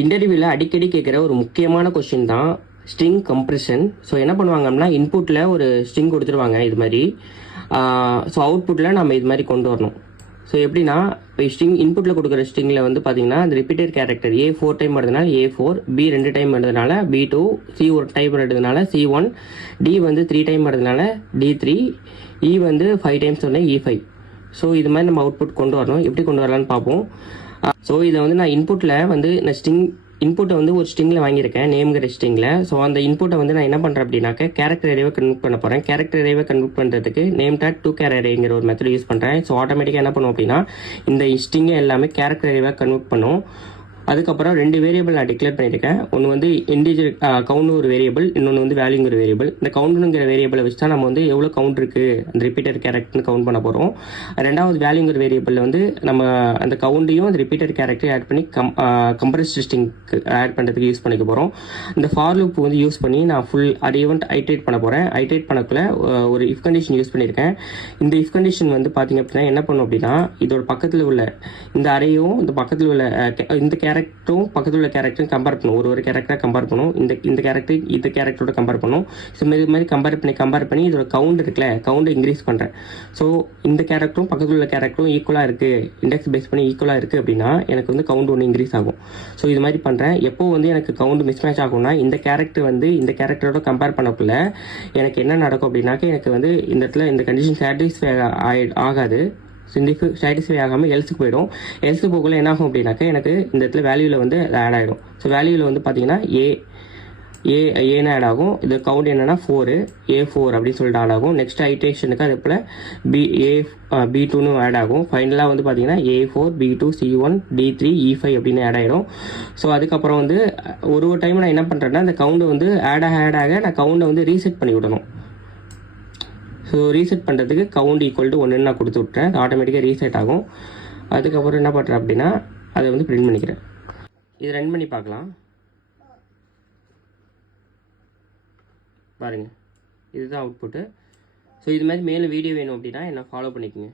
இன்டர்வியூவில் அடிக்கடி கேட்குற ஒரு முக்கியமான கொஸ்டின் தான் ஸ்ட்ரிங் கம்ப்ரெஷன். ஸோ என்ன பண்ணுவாங்கன்னா, இன்புட்டில் ஒரு ஸ்ட்ரிங் கொடுத்துருவாங்க இது மாதிரி. ஸோ அவுட்புட்டில் நம்ம இது மாதிரி கொண்டு வரணும். ஸோ எப்படின்னா, இப்போ ஸ்ட்ரிங் இன்புட்டில் கொடுக்குற ஸ்ட்ரிங்கில் வந்து பார்த்தீங்கன்னா, அந்த ரிப்பீட்டட் கேரக்டர் ஏ 4 டைம் வருதுனால A4, பி 2 டைம் வருதுனால B2, சி 1 டைம் வருதுனால C1, டி வந்து 3 டைம் வருதுனால D3, இ வந்து 5 டைம்ஸ் சொன்னால் E5. ஸோ இது மாதிரி நம்ம அவுட்புட் கொண்டு வரணும். எப்படி கொண்டு வரலான்னு பார்ப்போம். ஸோ இதை வந்து நான் இன்புட்டில் வந்து நான் இன்புட்டை வந்து ஒரு ஸ்ட்ரிங்கில் வாங்கியிருக்கேன், நேம்ங்கிற ஸ்ட்ரிங்கில். ஸோ அந்த இன்புட்டை வந்து நான் என்ன பண்ணுறேன் அப்படின்னாக்க கேரக்டர் அரேவை கன்வெர்ட் பண்ண போகிறேன். கேரக்டர் அரேவை கன்வெர்ட் பண்ணுறதுக்கு நேம் டாட் டூ கேர் அரேங்கிற ஒரு மெத்தட் யூஸ் பண்ணுறேன். ஸோ ஆட்டோமேட்டிக்காக என்ன பண்ணுவோம் அப்படின்னா, இந்த ஸ்ட்ரிங்கை எல்லாமே கேரக்டர் அரேவை கன்வெர்ட் பண்ணும். அதுக்கப்புறம் 2 வேரியபிள் நான் டிக்ளேர் பண்ணியிருக்கேன். ஒன்று வந்து இன்டிஜர் கவுண்ட் ஒரு வேரியபிள், இன்னொன்று வந்து வேல்யூங்கிற வேரியபிள். இந்த கவுண்ட்டுங்கிற வேரியபிளை வச்சு தான் நம்ம வந்து எவ்வளோ கவுண்ட் இருக்குது அந்த ரிப்பீட்டட் கேரக்டர்னு கவுண்ட் பண்ண போகிறோம். ரெண்டாவது வேல்யூங்கிற வேரியபிளில் வந்து நம்ம அந்த கவுண்ட்டையும் அந்த ரிப்பீட்டட் கேரக்டரையும் ஆட் பண்ணி கம்ப்ரஸ்ட் ஸ்ட்ரிங்க்கு ஆட் பண்ணுறதுக்கு யூஸ் பண்ணிக்க போகிறோம். இந்த ஃபார் லூப் வந்து யூஸ் பண்ணி நான் ஃபுல் அதே வந்து ஐட்ரேட் பண்ண போகிறேன். ஐட்ரேட் பண்ணக்குள்ள ஒரு இஃப் கண்டிஷன் யூஸ் பண்ணியிருக்கேன். இந்த இஃப் கண்டிஷன் வந்து பார்த்தீங்க அப்படின்னா என்ன பண்ணும் அப்படின்னா, இதோட பக்கத்தில் உள்ள இந்த அரேயும் இந்த பக்கத்தில் உள்ள இந்த கேரக்டரும் பக்கத்தில் உள்ள கேரக்டரும் கம்பேர் பண்ணும். ஒரு கேரக்டரை கம்பேர் பண்ணும். இந்த கேரக்டர் இந்த கேரக்டரோட கம்பேர் பண்ணும். ஸோ இது மாதிரி கம்பேர் பண்ணி இதோட கவுண்ட் இருக்குல்ல, கவுண்ட் இன்க்ரீஸ் பண்ணுறேன். ஸோ இந்த கேரக்டரும் பக்கத்தில் உள்ள கேரக்டரும் ஈக்குவலாக இருக்குது, இண்டெக்ஸ் பேஸ் பண்ணி ஈக்குவலாக இருக்குது அப்படின்னா எனக்கு வந்து கவுண்ட் ஒன்று இன்க்ரீஸ் ஆகும். ஸோ இது மாதிரி பண்ணுறேன். எப்போ வந்து எனக்கு கவுண்ட் மிஸ் மேட்ச் ஆகும்னா, இந்த கேரக்டர் வந்து இந்த கேரக்டரோட கம்பேர் பண்ணக்குள்ள எனக்கு என்ன நடக்கும் அப்படின்னாக்க, எனக்கு வந்து இந்த இடத்துல இந்த கண்டிஷன் சாட்டிஸ்ஃபை ஆகாது. ஸோ இந்த சாட்டிஸ்ஃபை ஆகாமல் எல்ஸுக்கு போயிடும். எல்ஸுக்கு போகல என்ன ஆகும் அப்படின்னாக்க, எனக்கு இந்த இடத்துல வேல்யூவில் வந்து ஆட் ஆகிடும். ஸோ வேல்யூவில் வந்து பார்த்தீங்கன்னா ஏன்னு ஆட் ஆகும். இது கவுண்ட் என்னன்னா 4, A4 அப்படின்னு சொல்லிட்டு ஆட் ஆகும். நெக்ஸ்ட் ஐட்ரேஷனுக்கு அது போல் B2ன்னு ஆட் ஆகும். ஃபைனலாக வந்து பார்த்தீங்கன்னா A4, B2, C1, D3, E5 அப்படின்னு ஆட் ஆகிடும். ஸோ அதுக்கப்புறம் வந்து ஒரு டைம் நான் என்ன பண்ணுறேன்னா, அந்த கவுண்டை வந்து ஆட் ஆக நான் கவுண்டை வந்து ரீசெட் பண்ணி விடணும். ஸோ ரீசெட் பண்ணுறதுக்கு கவுண்ட் ஈக்குவல் டு 1 நான் கொடுத்து விட்றேன். ஆட்டோமேட்டிக்காக ரீசெட் ஆகும். அதுக்கப்புறம் என்ன பண்ணுறேன் அப்படின்னா, அதை வந்து பிரிண்ட் பண்ணிக்கிறேன். இதை ரன் பண்ணி பார்க்கலாம். பாருங்கள், இதுதான் அவுட்புட்டு. ஸோ இது மாதிரி மேலே வீடியோ வேணும் அப்படின்னா என்ன ஃபாலோ பண்ணிக்கோங்க.